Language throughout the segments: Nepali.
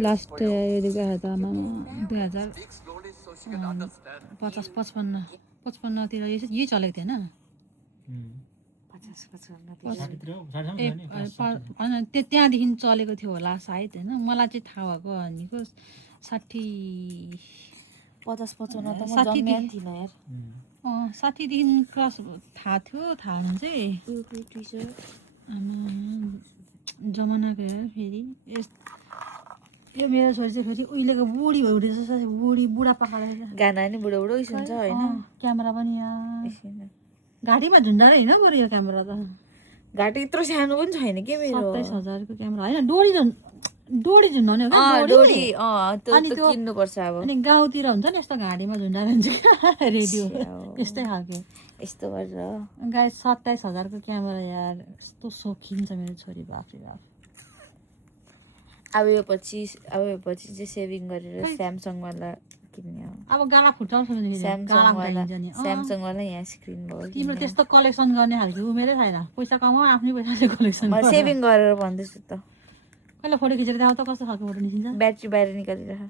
लास्ट यदि गएको त आमा 2050-55तिर यही चलेको थिएन होइन त्यहाँदेखि चलेको थियो होला सायद होइन मलाई चाहिँ थाहा भएको भनेको 60देखि क्रस थाहा थियो थाहा हुनु चाहिँ आमा जमानाको यार फेरि यो मेरो छोरी चाहिँ फेरि उहिलेको बुढी भयो बुढा पखालेर गाना नि बुढो बुढो हुन्छ होइन क्यामेरा पनि यहाँ घाँटीमा झुन्डाएर हिँड बरु यो क्यामेरा त घाँटी यत्रो सानो पनि छैन के मेरो 27,000 को क्यामेरा होइन डोरी झुन्डाउने हो डोरी त्यो किन्नुपर्छ अब अनि गाउँतिर हुन्छ नि यस्तो घाँटीमा झुन्डाएर हुन्छ रेडियो यस्तै खालको यस्तो गरेर गाई 27,000 को क्यामेरा यार यस्तो सोखिन छ मेरो छोरी बाफ्रे बाफ अब यो पछि चाहिँ सेभिङ गरेर स्यामसङ वाला किन्ने हो अब गाला फुटाउँछ भने स्यामसङ वाला यहाँ स्क्रिन भयो तिम्रो त्यस्तो कलेक्सन गर्ने खालको उमेरै छैन पैसा कमाऊ आफ्नै पैसाले कलेक्सन म सेभिङ गरेर भन्दैछु त कहिले फोटो खिचेर देखाउ त कस्तो खालको फोटो निस्किन्छ ब्याट्री बाहिर निकालिरह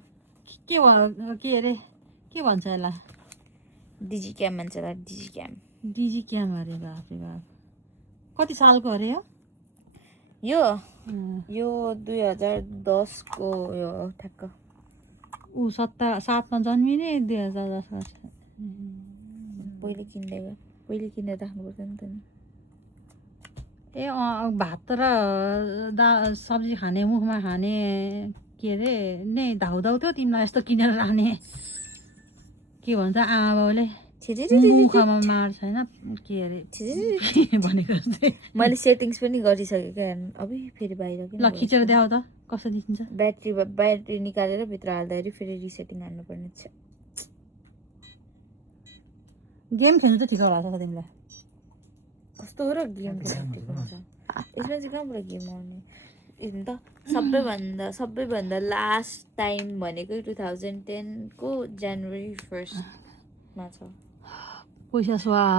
के अरे के भन्छ यसलाई डिजी क्याम भन्छ डिजी क्याम अरे बाफ्रे बाफ कति सालको अरे यो 2010 को यो ठ्याक्क ऊ 7 मा जन्मिने 2010 पहिले किनेर राख्नुपर्छ नि त नि ए भात र सब्जी खाने मुखमा खाने के अरे नै धाउधाउ थियो तिमीलाई यस्तो किनेर राख्ने के भन्छ आमा बाउले मुखमा मार छैन के अरे भनेको जस्तै मैले सेटिङ्स पनि गरिसकेको अब फेरि बाहिर ल खिचेर देखाउ त कस्तो देखिन्छ ब्याट्री निकालेर भित्र हाल्दाखेरि फेरि रिसेटिङ हाल्नुपर्ने छ गेम खेल्नु चाहिँ ठिक होला त तिमीलाई कस्तो हो र गेम खेल्नु ठिक हुन्छ यसमा चाहिँ कहाँबाट गेम आउने त सबैभन्दा लास्ट टाइम भनेकै 2010 को जनवरी 1 मा छ पैसा स्वाहा